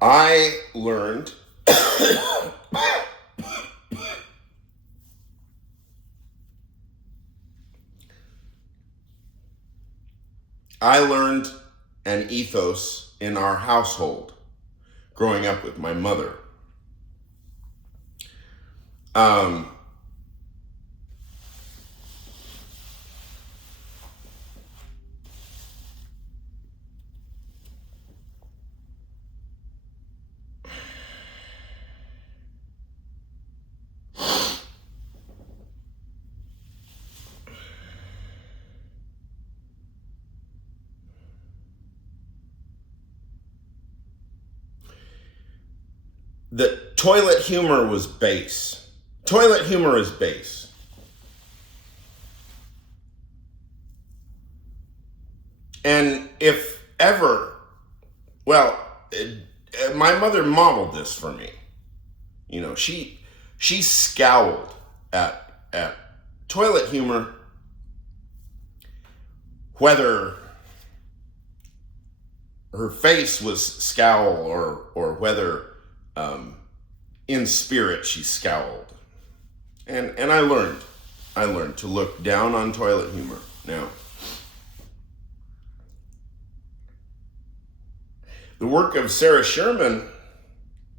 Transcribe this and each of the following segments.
I learned I learned an ethos in our household growing up with my mother. Um, the toilet humor was base. Toilet humor is base. And if ever, my mother modeled this for me. You know, she scowled at toilet humor, whether her face was scowl or whether in spirit she scowled. And I learned to look down on toilet humor. Now, the work of Sarah Sherman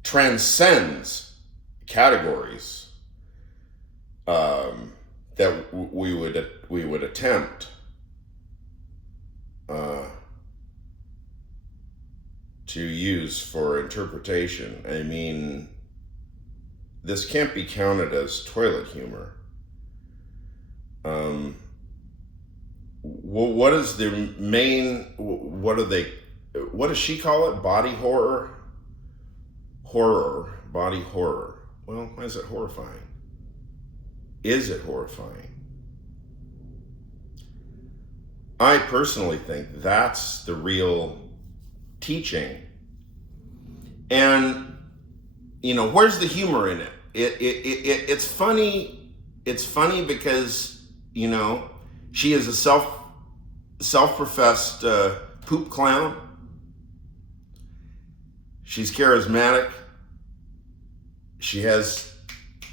transcends categories that we would attempt to use for interpretation. I mean, this can't be counted as toilet humor. What is the main? What does she call it? Body horror? Body horror. Well, why is it horrifying? Is it horrifying? I personally think that's the real teaching. And, you know, where's the humor in it? It's funny. It's funny because, you know, she is a self-professed poop clown. She's charismatic. She has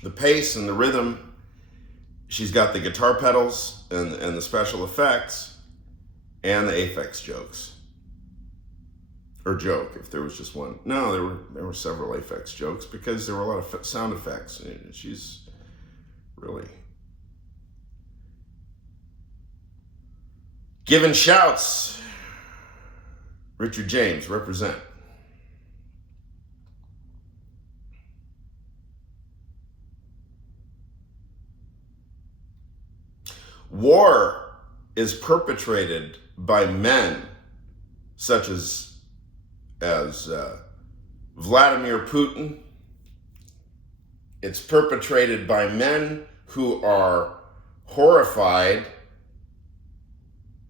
the pace and the rhythm. She's got the guitar pedals and the special effects and the Aphex jokes. Or joke, if there was just one. No, there were several Aphex jokes because there were a lot of sound effects. And she's really giving shouts. Richard James, represent. War is perpetrated by men such as Vladimir Putin. It's perpetrated by men who are horrified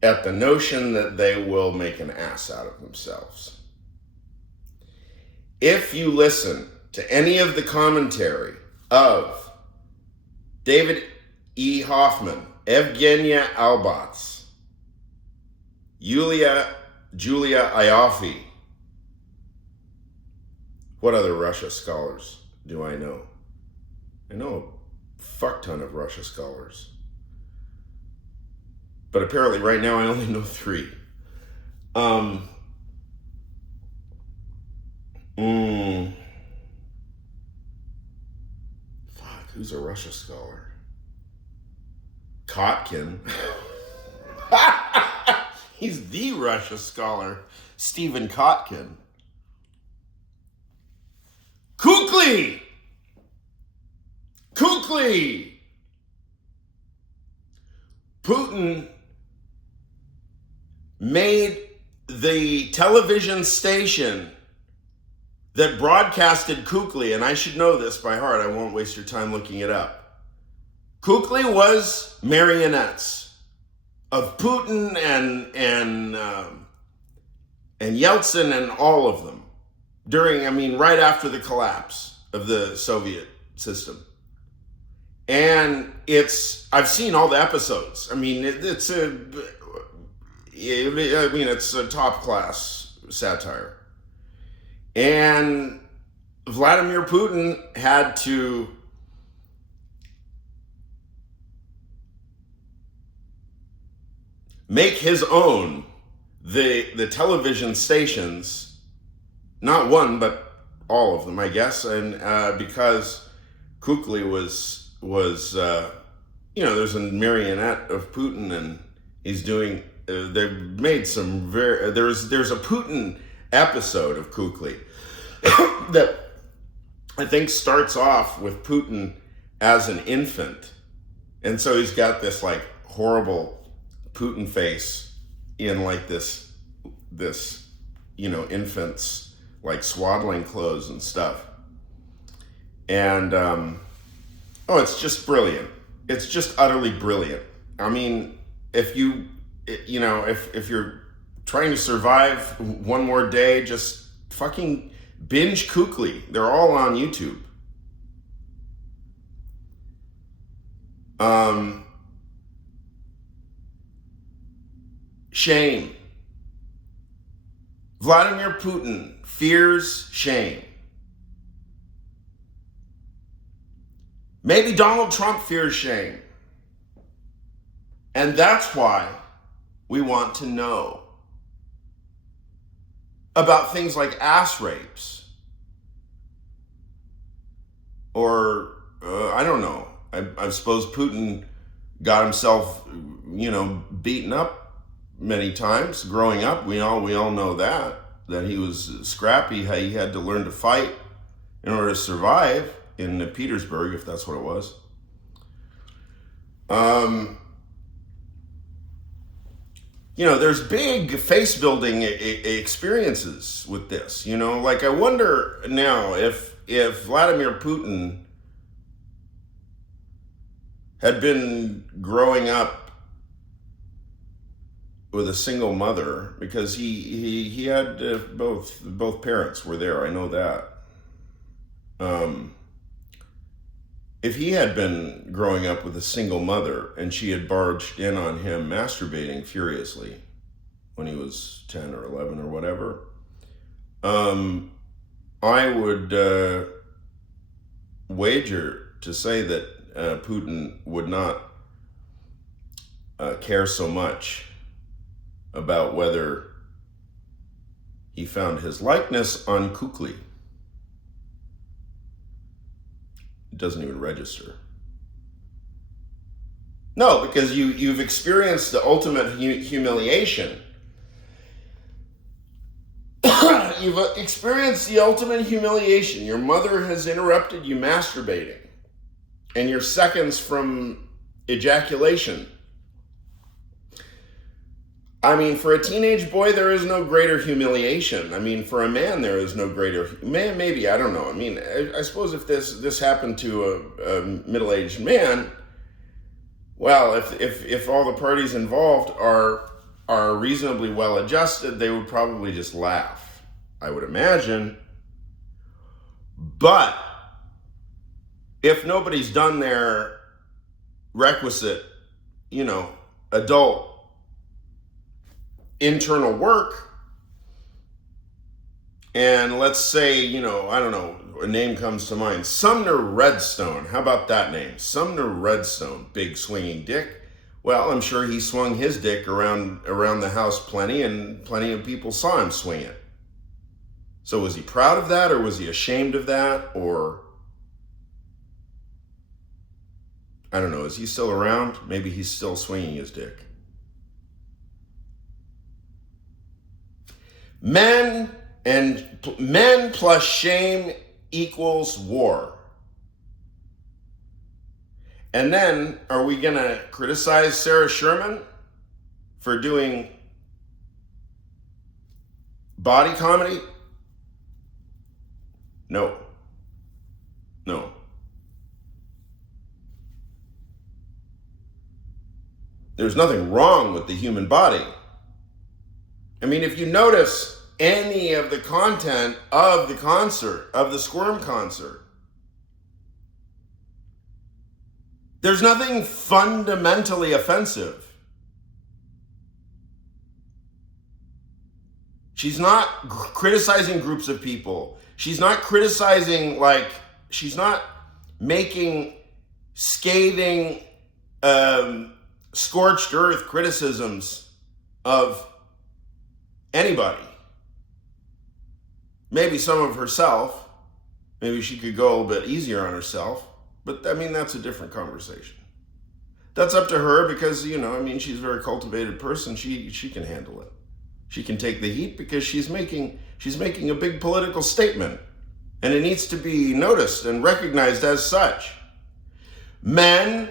at the notion that they will make an ass out of themselves. If you listen to any of the commentary of David E. Hoffman, Evgenia Albats, Julia Ioffe, what other Russia scholars do I know? I know a fuck ton of Russia scholars. But apparently right now I only know 3. Fuck, who's a Russia scholar? Kotkin. He's the Russia scholar. Stephen Kotkin. Kучli! Putin made the television station that broadcasted Kучli, and I should know this by heart, I won't waste your time looking it up. Kучli was marionettes of Putin and Yeltsin and all of them right after the collapse of the Soviet system. And I've seen all the episodes. It's a top class satire. And Vladimir Putin had to make his own the television stations, not one, but all of them, I guess. And because Kukli was there's a marionette of Putin, and he's doing, they've made some there's a Putin episode of Kukli that I think starts off with Putin as an infant. And so he's got this like horrible Putin face in like this infant's like swaddling clothes and stuff. And it's just brilliant. It's just utterly brilliant. I mean, if you're trying to survive one more day, just fucking binge Kukli. They're all on YouTube. Shame. Vladimir Putin fears shame. Maybe Donald Trump fears shame. And that's why we want to know about things like ass rapes. Or, I don't know. I suppose Putin got himself, beaten up many times growing up. We all know that he was scrappy. He had to learn to fight in order to survive in Petersburg, if that's what it was. There's big face building experiences with this. Like I wonder now if Vladimir Putin had been growing up with a single mother, because he had both parents were there. I know that. If he had been growing up with a single mother and she had barged in on him masturbating furiously when he was 10 or 11 or whatever, I would wager to say that Putin would not care so much about whether he found his likeness on Kukli. It doesn't even register. No, because you've experienced the ultimate humiliation. You've experienced the ultimate humiliation. Your mother has interrupted you masturbating, and you're seconds from ejaculation. I mean, for a teenage boy, there is no greater humiliation. I mean, for a man, there is no greater... Maybe, I don't know. I mean, I suppose if this happened to a middle-aged man, well, if all the parties involved are reasonably well adjusted, they would probably just laugh, I would imagine. But if nobody's done their requisite, adult internal work, and let's say, I don't know, a name comes to mind, Sumner Redstone. How about that name? Sumner Redstone, big swinging dick. Well, I'm sure he swung his dick around the house plenty, and plenty of people saw him swing it. So was he proud of that, or was he ashamed of that, or I don't know, is he still around? Maybe he's still swinging his dick. Men plus shame equals war. And then, are we going to criticize Sarah Sherman for doing body comedy? No. There's nothing wrong with the human body. I mean, if you notice any of the content of the concert, of the Squirm concert, there's nothing fundamentally offensive. She's not criticizing groups of people. She's not criticizing, she's not making scathing, scorched earth criticisms of anybody. Maybe some of herself. Maybe she could go a little bit easier on herself. But I mean, that's a different conversation. That's up to her because, she's a very cultivated person. She can handle it. She can take the heat because she's making a big political statement. And it needs to be noticed and recognized as such. Men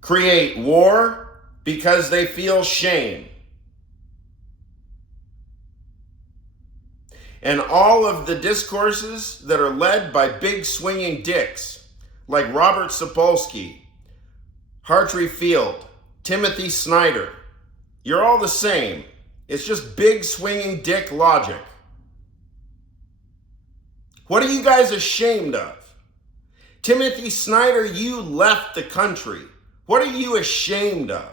create war because they feel shame. And all of the discourses that are led by big swinging dicks, like Robert Sapolsky, Hartree Field, Timothy Snyder, you're all the same. It's just big swinging dick logic. What are you guys ashamed of? Timothy Snyder, you left the country. What are you ashamed of?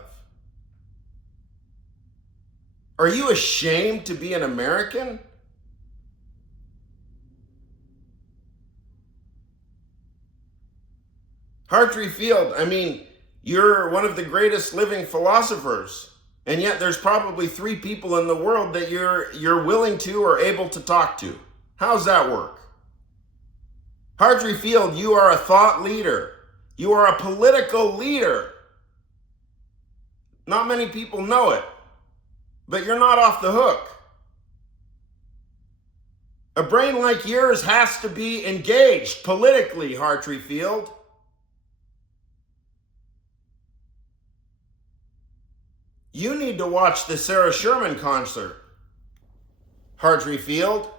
Are you ashamed to be an American? Hartree Field, you're one of the greatest living philosophers, and yet there's probably 3 people in the world that you're willing to or able to talk to. How's that work? Hartree Field, you are a thought leader. You are a political leader. Not many people know it, but you're not off the hook. A brain like yours has to be engaged politically, Hartree Field. You need to watch the Sarah Sherman concert, Hartree Field.